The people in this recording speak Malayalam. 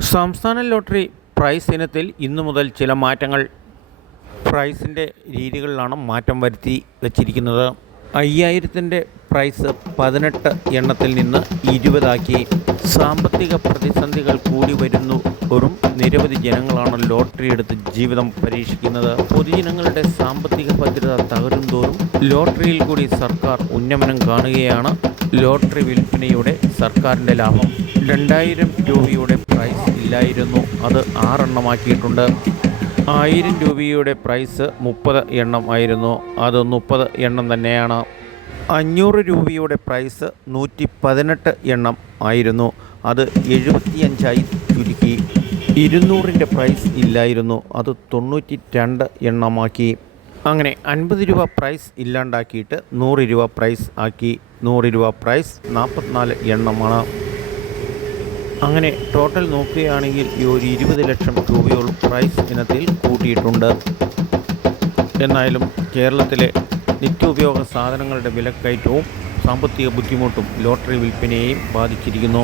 സംസ്ഥാന ലോട്ടറി പ്രൈസ് ഇനത്തിൽ ഇന്നു മുതൽ ചില മാറ്റങ്ങൾ. പ്രൈസിന്റെ രീതികളിലാണ് മാറ്റം വരുത്തി വച്ചിരിക്കുന്നത്. അയ്യായിരത്തിന്റെ പ്രൈസ് പതിനെട്ട് എണ്ണത്തിൽ നിന്ന് ഇരുപതാക്കി. സാമ്പത്തിക പ്രതിസന്ധികൾ കൂടി വരുന്നു. വെറും നിരവധി ജനങ്ങളാണ് ലോട്ടറി എടുത്ത് ജീവിതം പരീക്ഷിക്കുന്നത്. പൊതുജനങ്ങളുടെ സാമ്പത്തിക ഭദ്രത തകരും തോറും ലോട്ടറിയിൽ കൂടി സർക്കാർ ഉന്നമനം കാണുകയാണ്. ലോട്ടറി വിൽപ്പനയുടെ സർക്കാരിന്റെ ലാഭം രണ്ടായിരം രൂപയുടെ ഇല്ലായിരുന്നു അത് ആറെണ്ണമാക്കിയിട്ടുണ്ട്. ആയിരം രൂപയുടെ പ്രൈസ് മുപ്പത് എണ്ണം ആയിരുന്നു. അത് മുപ്പത് എണ്ണം തന്നെയാണ്. അഞ്ഞൂറ് രൂപയുടെ പ്രൈസ് നൂറ്റി പതിനെട്ട് എണ്ണം ആയിരുന്നു. അത് എഴുപത്തിയഞ്ചായി ചുരുക്കി. ഇരുന്നൂറിന്റെ പ്രൈസ് ഇല്ലായിരുന്നു. അത് തൊണ്ണൂറ്റി രണ്ട് എണ്ണമാക്കി. അങ്ങനെ അൻപത് രൂപ പ്രൈസ് ഇല്ലാണ്ടാക്കിയിട്ട് നൂറ് രൂപ പ്രൈസ് ആക്കി. നൂറ് രൂപ പ്രൈസ് നാൽപ്പത്തിനാല് എണ്ണമാണ്. അങ്ങനെ ടോട്ടൽ നോക്കുകയാണെങ്കിൽ ഈ ഒരു ഇരുപത് ലക്ഷം രൂപയോളം പ്രൈസ് ഇനത്തിൽ കൂട്ടിയിട്ടുണ്ട്. എന്നാലും കേരളത്തിലെ നിത്യോപയോഗ സാധനങ്ങളുടെ വിലക്കയറ്റവും സാമ്പത്തിക ബുദ്ധിമുട്ടും ലോട്ടറി വിൽപ്പനയെയും ബാധിച്ചിരിക്കുന്നു.